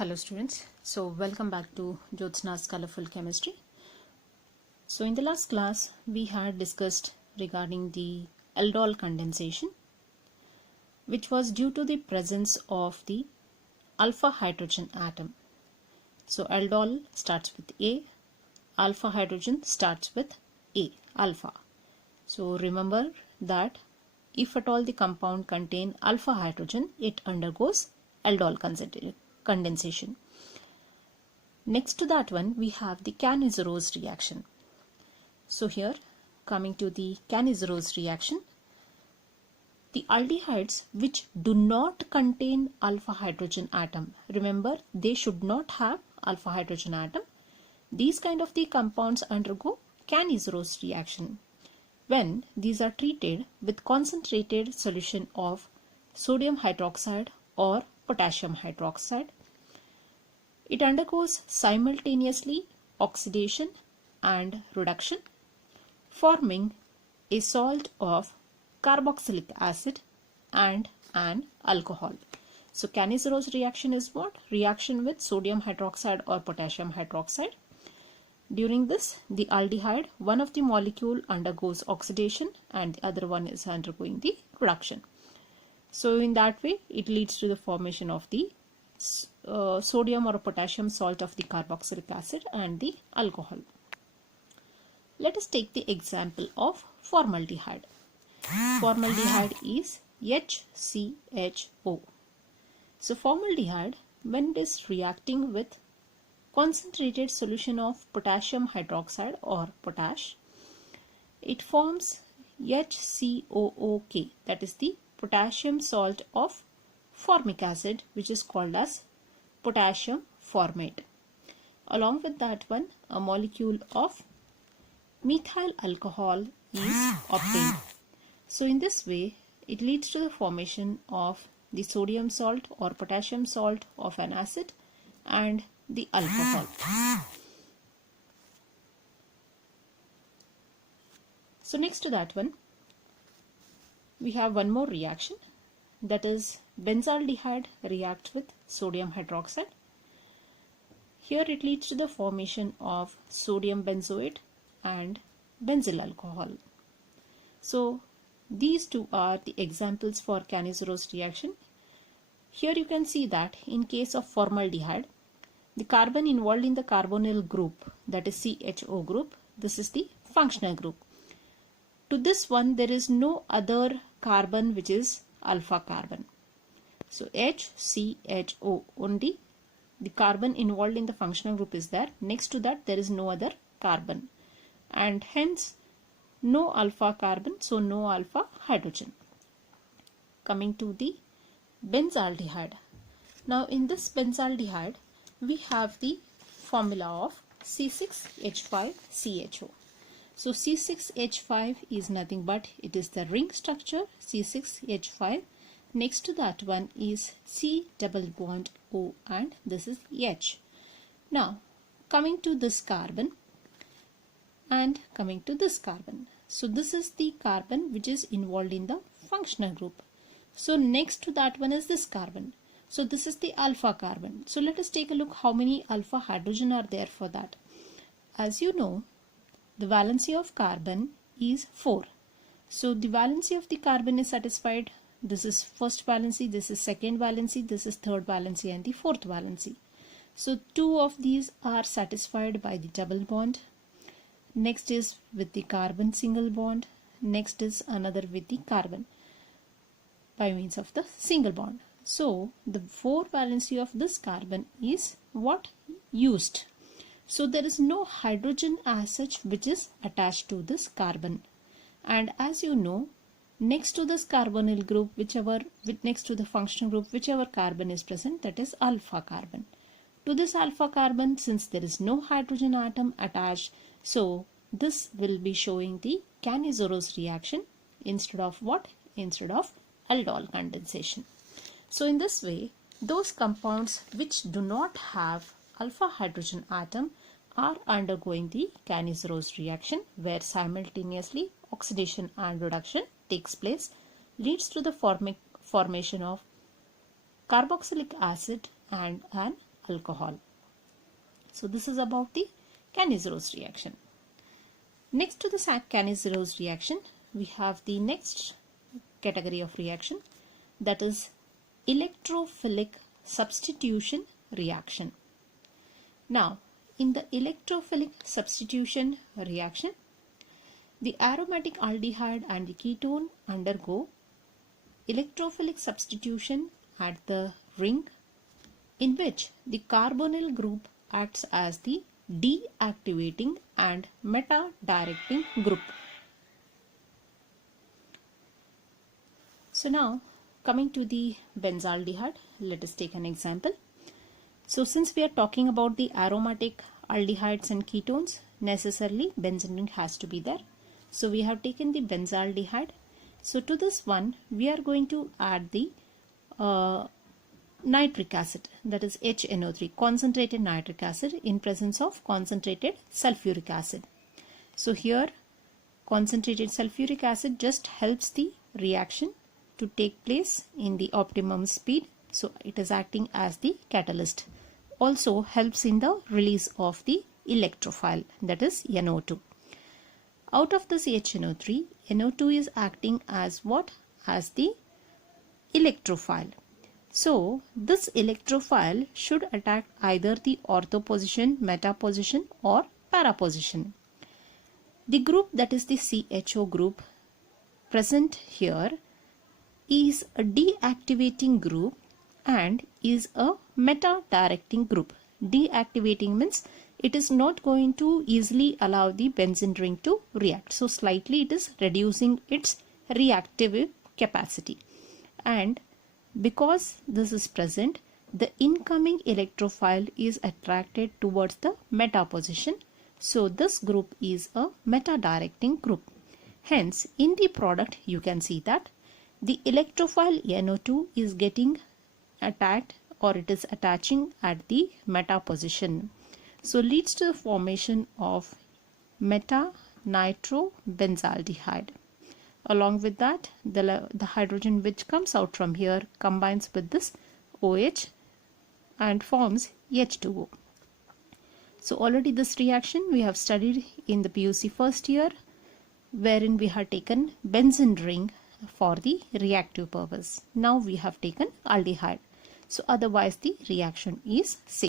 Hello students, so welcome back to Jyotsna's Colorful Chemistry. So in the last class we had discussed regarding the aldol condensation, which was due to the presence of the alpha hydrogen atom. So aldol starts with A, alpha hydrogen starts with A, alpha. So remember that if at all the compound contain alpha hydrogen, it undergoes aldol condensation. Next to that one, we have the Cannizzaro reaction. So here, coming to the Cannizzaro reaction, the aldehydes which do not contain alpha hydrogen atom, remember they should not have alpha hydrogen atom. These kind of the compounds undergo Cannizzaro reaction when these are treated with concentrated solution of sodium hydroxide or potassium hydroxide. It undergoes simultaneously oxidation and reduction, forming a salt of carboxylic acid and an alcohol. So Cannizzaro reaction is what? Reaction with sodium hydroxide or potassium hydroxide. During this, the aldehyde, one of the molecule undergoes oxidation and the other one is undergoing the reduction. So in that way, it leads to the formation of the sodium or potassium salt of the carboxylic acid and the alcohol. Let us take the example of formaldehyde. Formaldehyde is HCHO. So formaldehyde, when it is reacting with concentrated solution of potassium hydroxide or potash, it forms HCOOK, that is the potassium salt of formic acid, which is called as potassium formate. Along with that one, a molecule of methyl alcohol is obtained. So in this way, it leads to the formation of the sodium salt or potassium salt of an acid and the alcohol. So next to that one, we have one more reaction, that is benzaldehyde reacts with sodium hydroxide. Here it leads to the formation of sodium benzoate and benzyl alcohol. So these two are the examples for Cannizzaro reaction. Here you can see that in case of formaldehyde, the carbon involved in the carbonyl group, that is CHO group, this is the functional group. To this one, there is no other carbon which is alpha carbon. So HCHO, only the carbon involved in the functional group is there. Next to that, there is no other carbon, and hence no alpha carbon, so no alpha hydrogen. Coming to the benzaldehyde. Now in this benzaldehyde, we have the formula of C6H5CHO. So C6H5 is nothing but it is the ring structure C6H5. Next to that one is C double bond O and this is H. Now coming to this carbon and coming to this carbon. So this is the carbon which is involved in the functional group. So next to that one is this carbon. So this is the alpha carbon. So let us take a look how many alpha hydrogen are there for that. As you know, the valency of carbon is 4. So the valency of the carbon is satisfied. This is first valency, this is second valency, this is third valency and the fourth valency. So two of these are satisfied by the double bond. Next is with the carbon single bond. Next is another with the carbon by means of the single bond. So the 4 valency of this carbon is what? Used. So there is no hydrogen as such which is attached to this carbon. And as you know, next to this carbonyl group, next to the functional group, whichever carbon is present, that is alpha carbon. To this alpha carbon, since there is no hydrogen atom attached, so this will be showing the Cannizzaro reaction instead of what? Instead of aldol condensation. So in this way, those compounds which do not have alpha hydrogen atom are undergoing the Cannizzaro reaction, where simultaneously oxidation and reduction takes place, leads to the formation of carboxylic acid and an alcohol. So this is about the Cannizzaro reaction. Next to the Cannizzaro reaction, we have the next category of reaction, that is electrophilic substitution reaction. Now, in the electrophilic substitution reaction, the aromatic aldehyde and the ketone undergo electrophilic substitution at the ring, in which the carbonyl group acts as the deactivating and meta-directing group. So now, coming to the benzaldehyde, let us take an example. So since we are talking about the aromatic aldehydes and ketones, necessarily benzene ring has to be there. So we have taken the benzaldehyde. So to this one, we are going to add the nitric acid, that is HNO3, concentrated nitric acid in presence of concentrated sulfuric acid. So here concentrated sulfuric acid just helps the reaction to take place in the optimum speed. So it is acting as the catalyst. Also helps in the release of the electrophile, that is NO2. Out of this HNO3, NO2 is acting as what? As the electrophile. So this electrophile should attack either the ortho position, meta position or para position. The group, that is the CHO group present here, is a deactivating group and is a meta-directing group. Deactivating means it is not going to easily allow the benzene ring to react. So slightly it is reducing its reactive capacity. And because this is present, the incoming electrophile is attracted towards the meta position. So this group is a meta-directing group. Hence, in the product you can see that the electrophile NO2 is getting attacked, or it is attaching at the meta position. So leads to the formation of meta-nitrobenzaldehyde. Along with that, the hydrogen which comes out from here combines with this OH and forms H2O. So already this reaction we have studied in the PUC first year, wherein we have taken benzene ring for the reactive purpose. Now we have taken aldehyde. So otherwise the reaction is same.